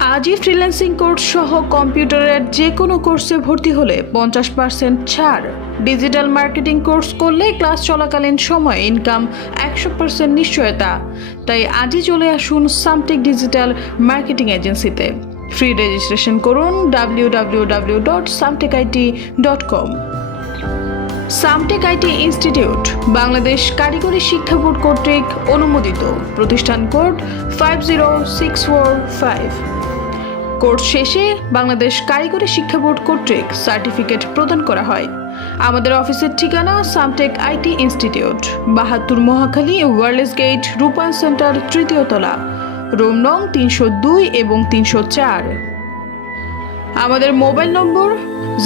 আজই freelancing course সহ কম্পিউটারের যে কোনো কোর্সে ভর্তি হলে 50% ছাড়। ডিজিটাল মার্কেটিং কোর্স করলে ক্লাস চলাকালীন সময়ে ইনকাম 100% নিশ্চয়তা। তাই আজই চলে আসুন সামটেক ডিজিটাল মার্কেটিং এজেন্সিতে। ফ্রি রেজিস্ট্রেশন করুন www.sumtekit.com। SumTech IT Institute Bangladesh কারিগরি শিক্ষা বোর্ড কর্তৃক অনুমোদিত। প্রতিষ্ঠান কোড 50645। কোর্স শেষে বাংলাদেশ কারিগরি শিক্ষা বোর্ড কর্তৃক সার্টিফিকেট প্রদান করা হয়। আমাদের অফিসের ঠিকানা SumTech IT Institute, 72 Mohakhali, wireless gate, Rupayan centre, 3য় তলা, রুম নং 302 এবং 304। আমাদের মোবাইল নম্বর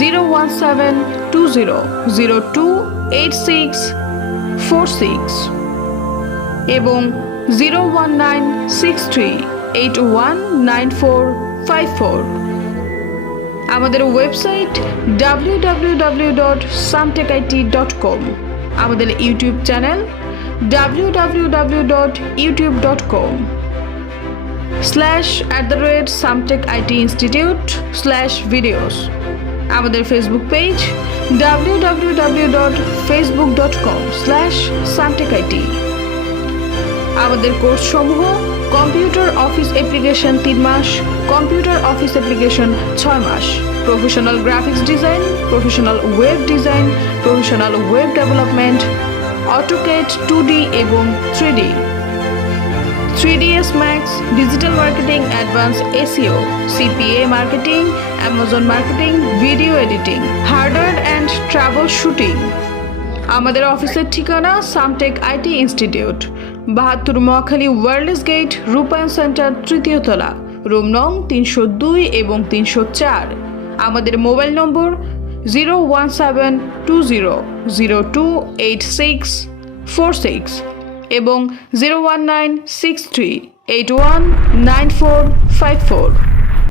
01720028646 এবং 01963819454। আমাদের ওয়েবসাইট www.sumtekit.com। আমাদের YouTube channel www.youtube.com/@SumTech IT Institute/videos। আমাদের ফেসবুক পেজ www.facebook.com/SumTechIT। আমাদের কোর্স সমূহ: কম্পিউটার অফিস অ্যাপ্লিকেশন 3 মাস, কম্পিউটার অফিস অ্যাপ্লিকেশন 6 মাস, professional graphics design, professional web design, professional web development, autocad 2D এবং 3D, 3ds Max, digital marketing, advance SEO, CPA marketing, Amazon marketing, video editing, hardware and troubleshooting. আমাদের অফিসের ঠিকানা SumTech IT Institute, 72 Mohakhali, wireless gate, Rupayan centre, 3য় তলা, room নং 302 এবং 304। আমাদের mobile নম্বর 01720028646 এবং 01963819454।